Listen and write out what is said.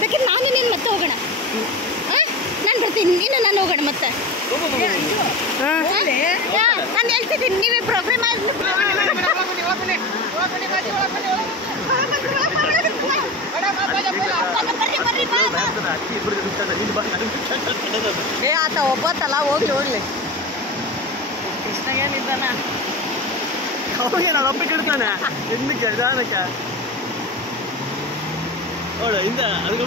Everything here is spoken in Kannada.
ಬೇಕಿದ್ರೆ ನಾನು ನೀನು ಮತ್ತೆ ಹೋಗೋಣ. ನಾನು ಬರ್ತೀನಿ, ನೀನು ನಾನು ಹೋಗೋಣ ಮತ್ತೆ. ನಾನು ಹೇಳ್ತಿದ್ದೀನಿ, ನೀವೇ ಪ್ರೋಗ್ರಾಮ್ ಆತ ಒಬ್ಬತ್ತಲ್ಲ, ಹೋಗ್ಲಿ ಹೋಗ್ಲಿ. ಕೃಷ್ಣಗೇನಿದ್ದಾನ ಹೋಗಿ ನಾನು ಒಪ್ಪಿಗೆ ಇಡ್ತಾನೆ ಎಂದಕ್ಕೆ ನಿಧಾನಕ್ಕೆ ನೋಡು ಹಿಂದೆ ಅದಕ್ಕೆ